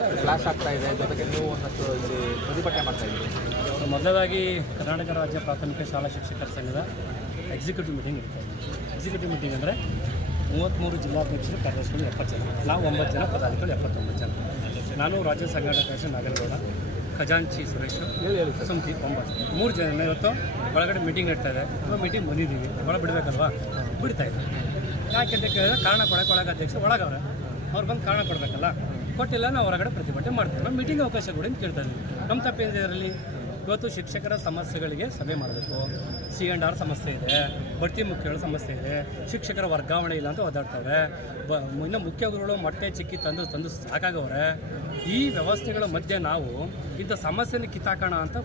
Class ಆಗ್ತಾ ಇದೆ, ಜೊತೆಗೆ ನೀವು ಒಂದಷ್ಟು ಇಲ್ಲಿ ಪ್ರತಿಭಟನೆ ಮಾಡ್ತಾ ಇದ್ದೀರಿ. ಮೊದಲದಾಗಿ ಕರ್ನಾಟಕ ರಾಜ್ಯ ಪ್ರಾಥಮಿಕ ಶಾಲಾ ಶಿಕ್ಷಕರ ಸಂಘದ ಎಕ್ಸಿಕ್ಯೂಟಿವ್ ಮೀಟಿಂಗ್ ಇರುತ್ತೆ. ಎಕ್ಸಿಕ್ಯೂಟಿವ್ ಮೀಟಿಂಗ್ ಅಂದರೆ 33 ಜಿಲ್ಲಾಧ್ಯಕ್ಷರು, ಕಾರ್ಯದರ್ಶಿಗಳು 70 ಜನ, ನಾವು 9 ಜನ, ಪದಾಧಿಕಾರಿಗಳು 79 ಜನ. ನಾನು ರಾಜ್ಯ ಸಂಘಟನಾಧ್ಯಕ್ಷ ನಾಗೇಗೌಡ, ಖಜಾಂಚಿ ಸುರೇಶ್, ಸುಮ್ತಿ 9 3 ಜನ ಇವತ್ತು ಒಳಗಡೆ ಮೀಟಿಂಗ್ ನಡೀತಾ ಇದೆ. ನಾವು ಮೀಟಿಂಗ್ ಬಂದಿದ್ದೀವಿ, ಒಳ ಬಿಡಬೇಕಲ್ವಾ, ಬಿಡ್ತಾ ಇದ್ದೀವಿ. ಯಾಕೆ ಅಂತ ಕೇಳಿದ್ರೆ ಕಾರಣ ಕೊಡೋಕೆ ಒಳಗೆ ಅಧ್ಯಕ್ಷರು ಒಳಗವ್ರೆ, ಅವ್ರು ಬಂದು ಕಾರಣ ಕೊಡಬೇಕಲ್ಲ, ಕೊಟ್ಟಿಲ್ಲ, ನಾವು ಹೊರಗಡೆ ಪ್ರತಿಭಟನೆ ಮಾಡ್ತೀವಿ. ನಾವು ಮೀಟಿಂಗ್ ಅವಕಾಶ ಕೊಡಿ ಅಂತ ಕೇಳ್ತಾ ಇದ್ದೀವಿ. ನಮ್ಮ ತಪ್ಪೇನಿದೆ ಇದರಲ್ಲಿ? ಇವತ್ತು ಶಿಕ್ಷಕರ ಸಮಸ್ಯೆಗಳಿಗೆ ಸಭೆ ಮಾಡಬೇಕು. C&R ಸಮಸ್ಯೆ ಇದೆ, ಬಡ್ತಿ ಮುಖ್ಯಗಳ ಸಮಸ್ಯೆ ಇದೆ, ಶಿಕ್ಷಕರ ವರ್ಗಾವಣೆ ಇಲ್ಲ ಅಂತ ಒದ್ದಾಡ್ತವ್ರೆ. ಇನ್ನು ಮುಖ್ಯ ಗುರುಗಳು ಮೊಟ್ಟೆ ಚಿಕ್ಕಿ ತಂದು ಸಾಕಾಗವ್ರೆ. ಈ ವ್ಯವಸ್ಥೆಗಳ ಮಧ್ಯೆ ನಾವು ಇಂಥ ಸಮಸ್ಯೆನ ಕಿತ್ತಾಕೋಣ ಅಂತ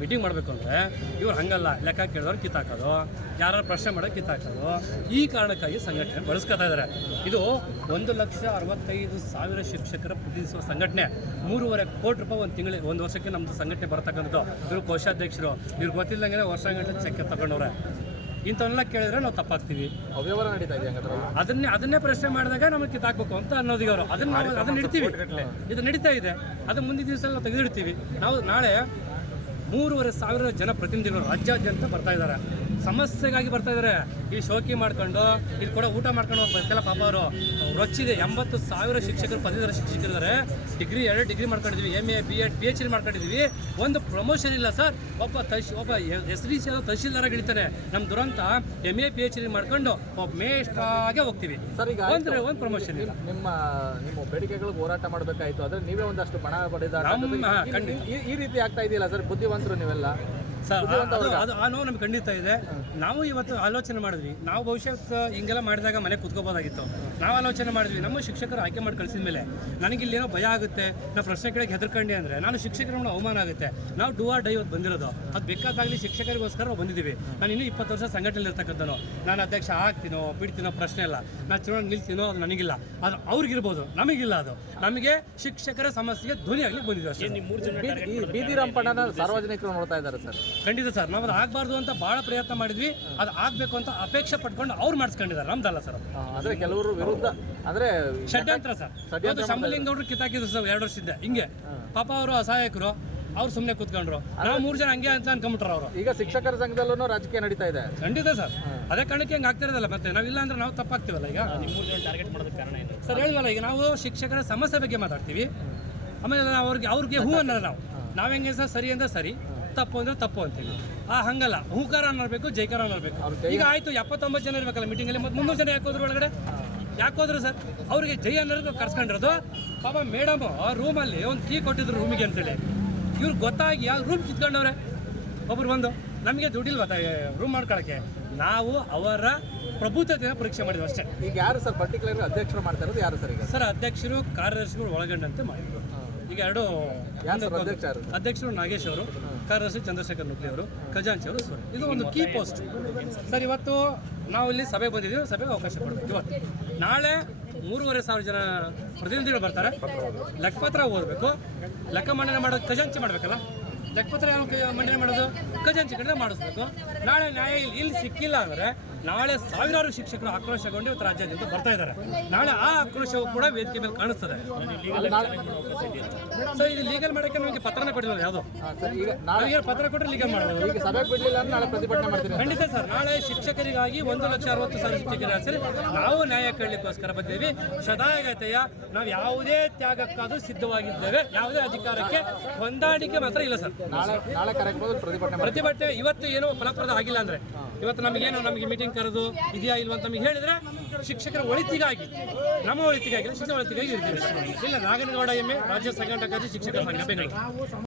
ಮೀಟಿಂಗ್ ಮಾಡಬೇಕು ಅಂದರೆ ಇವ್ರು ಹಂಗಲ್ಲ, ಲೆಕ್ಕ ಕೇಳಿದವ್ರು ಕಿತ್ತಾಕೋದು, ಯಾರು ಪ್ರಶ್ನೆ ಮಾಡೋದು ಕಿತ್ತಾಕೋದು. ಈ ಕಾರಣಕ್ಕಾಗಿ ಸಂಘಟನೆ ಬಳಸ್ಕೊತಾ ಇದ್ದಾರೆ. ಇದು 1,65,000 ಶಿಕ್ಷಕರ ಪ್ರತಿನಿಧಿಸುವ ಸಂಘಟನೆ. 3.5 ಕೋಟಿ ರೂಪಾಯಿ ಒಂದು ತಿಂಗಳಿಗೆ, ಒಂದು ವರ್ಷಕ್ಕೆ ನಮ್ಮದು ಸಂಘಟನೆ ಬರ್ತಕ್ಕಂಥದ್ದು. ಇವರು ಕೋಶಾಧ್ಯಕ್ಷರು, ಇವ್ರು ಗೊತ್ತಿಲ್ಲದಂಗೆ ವರ್ಷಗಂಟೆ ಚೆಕ್ ತಗೊಂಡವ್ರೆ. ಇಂಥವನ್ನೆಲ್ಲ ಕೇಳಿದ್ರೆ ನಾವು ತಪ್ಪಾಗ್ತೀವಿ. ಅವ್ಯವಹಾರ ನಡೀತಾ ಇದೆ, ಅದನ್ನೇ ಪ್ರಶ್ನೆ ಮಾಡಿದಾಗ ನಮಗೆ ಕಿತ್ತಾಕಬೇಕು ಅಂತ ಅನ್ನೋದಿಗೆ ಅವರು ಅದನ್ನ ಇಡ್ತೀವಿ. ಇದು ನಡೀತಾ ಇದೆ, ಅದು ಮುಂದಿನ ದಿವಸ ನಾವು ತೆಗೆದಿಡ್ತೀವಿ. ನಾವು ನಾಳೆ 3,500 ಜನ ಪ್ರತಿನಿಧಿಗಳು ರಾಜ್ಯಾದ್ಯಂತ ಬರ್ತಾ ಇದ್ದಾರೆ, ಸಮಸ್ಯೆಗಾಗಿ ಬರ್ತಾ ಇದ್ದಾರೆ. ಇಲ್ಲಿ ಶೋಕಿ ಮಾಡ್ಕೊಂಡು ಇಲ್ಲಿ ಕೂಡ ಊಟ ಮಾಡ್ಕೊಂಡು ಹೋಗ್ಬೇಕಲ್ಲ ಪಾಪ. ಅವರು ರೊಚ್ಚಿದೆ. 80,000 ಶಿಕ್ಷಕರು, ಪದವೀಧರ ಶಿಕ್ಷಕರಿದ್ದಾರೆ. 2 ಡಿಗ್ರಿ ಮಾಡ್ಕೊಂಡಿದ್ವಿ, MA B.Ed PhD ಮಾಡ್ಕೊಂಡಿದ್ವಿ. ಒಂದು ಪ್ರಮೋಷನ್ ಇಲ್ಲ ಸರ್. ಒಬ್ಬ SDC ತಹಶೀಲ್ದಾರಾಗಿ ಹಿಡಿತಾನೆ. ನಮ್ಮ ದುರಂತ MA PhD ಮಾಡ್ಕೊಂಡು ಒಬ್ಬ ಮೇಷ್ಟ್ರಾಗೆ ಹೋಗ್ತೀವಿ ಸರ್. ಈಗ ಒಂದು ಪ್ರಮೋಷನ್ ಇಲ್ಲ. ನಿಮ್ಮ ಬೇಡಿಕೆಗಳಿಗೆ ಹೋರಾಟ ಮಾಡಬೇಕಾಯ್ತು, ಆದರೆ ನೀವೇ ಒಂದಷ್ಟು ಬಣ ಪಡೆದ ಈ ರೀತಿ ಆಗ್ತಾ ಇದೆಯಲ್ಲ ಸರ್. ಬುದ್ಧಿವಂತರು ನೀವೆಲ್ಲ ಸರ್, ಅದು ಆ ನೋವು ನಮ್ಗೆ ಖಂಡಿತ ಇದೆ. ನಾವು ಇವತ್ತು ಆಲೋಚನೆ ಮಾಡಿದ್ವಿ. ನಾವು ಭವಿಷ್ಯತ್ತು ಹಿಂಗೆಲ್ಲ ಮಾಡಿದಾಗ ಮನೆ ಕೂತ್ಕೋಬೋದಾಗಿತ್ತು. ನಾವು ಆಲೋಚನೆ ಮಾಡಿದ್ವಿ, ನಮ್ಮ ಶಿಕ್ಷಕರು ಆಯ್ಕೆ ಮಾಡಿ ಕಳಿಸಿದ ಮೇಲೆ ನನಗಿಲ್ಲೇನೋ ಭಯ ಆಗುತ್ತೆ, ನಾವು ಪ್ರಶ್ನೆ ಕೇಳಕ್ಕೆ ಹೆದರ್ಕೊಂಡೆ ಅಂದರೆ ನಾನು ಶಿಕ್ಷಕರನ್ನ ಅವಮಾನ ಆಗುತ್ತೆ. ನಾವು ಡೂ ಆರ್ ಡೈ ಇವತ್ತು ಬಂದಿರೋದು, ಅದು ಬೇಕಾದಾಗಲಿ ಶಿಕ್ಷಕರಿಗೋಸ್ಕರ ನಾವು ಬಂದಿದ್ದೀವಿ. ನಾನು ಇನ್ನೂ 20 ವರ್ಷ ಸಂಘಟನೆಯಲ್ಲಿ ಇರ್ತಕ್ಕಂಥನು. ನಾನು ಅಧ್ಯಕ್ಷ ಆಗ್ತೀನೋ ಬಿಡ್ತೀನೋ ಪ್ರಶ್ನೆ ಇಲ್ಲ, ನಾನು ಚುನಾವಣೆ ನಿಲ್ತೀನೋ ಅದು ನನಗಿಲ್ಲ, ಅದು ಅವ್ರಿಗಿರ್ಬೋದು, ನಮಗಿಲ್ಲ. ಅದು ನಮಗೆ ಶಿಕ್ಷಕರ ಸಮಸ್ಯೆಗೆ ಧ್ವನಿಯಾಗಲಿ ಬಂದಿದೆ ಅಷ್ಟೇ. ಬೀದಿ ರಂಪಣನ ಸಾರ್ವಜನಿಕರು ನೋಡ್ತಾ ಇದ್ದಾರೆ ಸರ್. ಖಂಡಿತ ಸರ್, ನಾವು ಅದು ಆಗಬಾರ್ದು ಅಂತ ಭಾಳ ಪ್ರಯತ್ನ ಮಾಡಿದ್ವಿ. ಅದು ಆಗಬೇಕು ಅಂತ ಅಪೇಕ್ಷೆ ಪಟ್ಕೊಂಡು ಅವ್ರು ಮಾಡಿಸ್ಕೊಂಡಿದ್ದಾರೆ, ನಮ್ದಲ್ಲ ಸರ್. ಅಂದರೆ ಕೆಲವರು ವಿರುದ್ಧ ಅಂದರೆ ಷಡ್ಯಂತ್ರ ಸರ್. ಅದು ಶಂಭಲಿಂಗೌಡರು ಕಿತ್ತಾಕಿದ್ರು ಸರ್ 2 ವರ್ಷದಿಂದ. ಹಿಂಗೆ ಪಾಪ ಅವರು ಅಸಹಾಯಕರು, ಅವ್ರು ಸುಮ್ಮನೆ ಕೂತ್ಕೊಂಡ್ರು. ನಾವು 3 ಜನ ಹಂಗೆ ಅಂತ ಅನ್ಕೊಂಬಿಟ್ರು ಅವರು. ಈಗ ಶಿಕ್ಷಕರ ಸಂಘದಲ್ಲೂ ರಾಜಕೀಯ ನಡೀತಾ ಇದೆ. ಖಂಡಿತ ಸರ್, ಅದೇ ಕಾರಣಕ್ಕೆ ಹೆಂಗೆ ಆಗ್ತಿರೋದಲ್ಲ. ಮತ್ತೆ ನಾವಿಲ್ಲ ಅಂದ್ರೆ ನಾವು ತಪ್ಪಾಗ್ತೀವಲ್ಲ. ಈಗ 3 ಜನ ಟಾರ್ಗೆಟ್ ಮಾಡೋದಕ್ಕೆ ಕಾರಣ ಏನು ಸರ್? ಹೇಳಿವಲ್ಲ, ಈಗ ನಾವು ಶಿಕ್ಷಕರ ಸಮಸ್ಯೆ ಬಗ್ಗೆ ಮಾತಾಡ್ತೀವಿ, ಆಮೇಲೆ ಅವ್ರಿಗೆ ಹೂ ಅನ್ನಲ್ಲ. ನಾವು ಹೆಂಗೆ ಸರ್, ಸರಿ ಅಂದ್ರೆ ಸರಿ, ತಪ್ಪು ಅಂದ್ರೆ ತಪ್ಪು ಅಂತೇಳಿ. ಹಂಗಲ್ಲ, ಹೂಕಾರ ಅನ್ನಬೇಕು, ಜೈಕಾರ ಅನ್ನಬೇಕು. ಈಗ ಆಯ್ತು 79 ಜನ ಇರ್ಬೇಕಲ್ಲ ಮೀಟಿಂಗಲ್ಲಿ, ಮತ್ತು 300 ಜನ ಯಾಕೋದ್ರು ಒಳಗಡೆ? ಯಾಕೋದ್ರು ಸರ್? ಅವ್ರಿಗೆ ಜೈ ಅನ್ನೋದು ಕರ್ಸ್ಕೊಂಡಿರೋದು. ಪಾಪ ಮೇಡಮ್ ರೂಮಲ್ಲಿ ಒಂದು ಕೀ ಕೊಟ್ಟಿದ್ರು ರೂಮಿಗೆ ಅಂತೇಳಿ. ಇವ್ರು ಗೊತ್ತಾಗಿ ಯಾವ ರೂಮ್ ಕಿತ್ಕೊಂಡವ್ರೆ. ಒಬ್ರು ಬಂದು ನಮಗೆ ದುಡ್ಡಿಲ್ವ ರೂಮ್ ಮಾಡ್ಕೊಳಕ್ಕೆ. ನಾವು ಅವರ ಪ್ರಭುತ್ವತೆಯ ಪರೀಕ್ಷೆ ಮಾಡಿದ್ವಿ ಅಷ್ಟೇ. ಈಗ ಯಾರು ಸರ್ ಪರ್ಟಿಕ್ಯುಲರ್ ಅಧ್ಯಕ್ಷರು ಮಾಡ್ತಾ ಇರೋದು? ಯಾರು ಸರ್? ಈಗ ಸರ್ ಅಧ್ಯಕ್ಷರು, ಕಾರ್ಯದರ್ಶಿಗಳು ಒಳಗೊಂಡಂತೆ ಮಾಡಿದ್ರು. ಈಗ 2 ಅಧ್ಯಕ್ಷರು ನಾಗೇಶ್ ಅವರು, ಕಾರ್ಯದರ್ಶಿ ಚಂದ್ರಶೇಖರ್ ನುಗ್ಲಿ ಅವರು, ಖಜಾಂಚಿ ಅವರು ಸರ್. ಇದು ಒಂದು ಕೀ ಪೋಸ್ಟ್ ಸರ್. ಇವತ್ತು ನಾವು ಇಲ್ಲಿ ಸಭೆ ಬಂದಿದ್ದೀವಿ, ಸಭೆಗೆ ಅವಕಾಶ ಕೊಡ್ಬೇಕು. ಇವತ್ತು ನಾಳೆ 3,500 ಜನ ಪ್ರತಿನಿಧಿಗಳು ಬರ್ತಾರೆ. ಲೆಕ್ಕಪತ್ರ ಓದಬೇಕು, ಲೆಕ್ಕ ಮಂಡನೆ ಮಾಡೋದು ಖಜಾಂಚಿ ಮಾಡಬೇಕಲ್ಲ. ಲೆಕ್ಕಪತ್ರ ಮಂಡನೆ ಮಾಡೋದು ಖಜಾಂಚಿ ಕಡೆ ಮಾಡಿಸ್ಬೇಕು. ನಾಳೆ ನ್ಯಾಯ ಇಲ್ಲಿ ಸಿಕ್ಕಿಲ್ಲ ಅಂದರೆ ನಾಳೆ ಸಾವಿರಾರು ಶಿಕ್ಷಕರು ಆಕ್ರೋಶಗೊಂಡು ಇವತ್ತು ರಾಜ್ಯಾದ್ಯಂತ ಬರ್ತಾ ಇದ್ದಾರೆ. ನಾಳೆ ಆ ಆಕ್ರೋಶವು ಕೂಡ ವೇದಿಕೆ ಮೇಲೆ ಕಾಣಿಸ್ತದೆ ಸರ್. ಇದು ಲೀಗಲ್ ಮಾಡೋಕ್ಕೆ ನಮಗೆ ಪತ್ರನ ಕೊಟ್ಟಿಲ್ಲ ಯಾವುದು. ನಾಳೆ ಪತ್ರ ಕೊಟ್ಟರೆ ಲೀಗಲ್ ಮಾಡಬಹುದು. ಖಂಡಿತ ಸರ್. ನಾಳೆ ಶಿಕ್ಷಕರಿಗಾಗಿ 1,60,000 ಶಿಕ್ಷಕರು ಸರಿ ನಾವು ನ್ಯಾಯ ಕೇಳಲಿಕ್ಕೋಸ್ಕರ ಬಂದಿದ್ದೀವಿ. ಸದಾಗತೆಯ ನಾವು ಯಾವುದೇ ತ್ಯಾಗಕ್ಕಾದರೂ ಸಿದ್ಧವಾಗಿದ್ದೇವೆ. ಯಾವುದೇ ಅಧಿಕಾರಕ್ಕೆ ಹೊಂದಾಣಿಕೆ ಮಾತ್ರ ಇಲ್ಲ ಸರ್. ಪ್ರತಿಭಟನೆ ಇವತ್ತು ಏನೋ ಫಲಪ್ರದ ಆಗಿಲ್ಲ ಅಂದ್ರೆ, ಇವತ್ತು ನಮಗೆ ಮೀಟಿಂಗ್ ಕರೆದು ಇದೆಯಾ ಇಲ್ವಾ ಅಂತ ನಮಗೆ ಹೇಳಿದ್ರೆ ಶಿಕ್ಷಕರ ಒಳಿತಿಗಾಗಿ, ನಮ್ಮ ಒಳಿತಿಗಾಗಿ, ಶಿಕ್ಷಕರ ಒಳಿತಿಗಾಗಿ ಇರ್ತೀವಿ. ಇಲ್ಲ, ನಾಗೇಗೌಡ MA, ರಾಜ್ಯ ಸಂಘಟಕ, ಶಿಕ್ಷಕರ ಸಂಘ, ಬೆಂಗಳೂರು.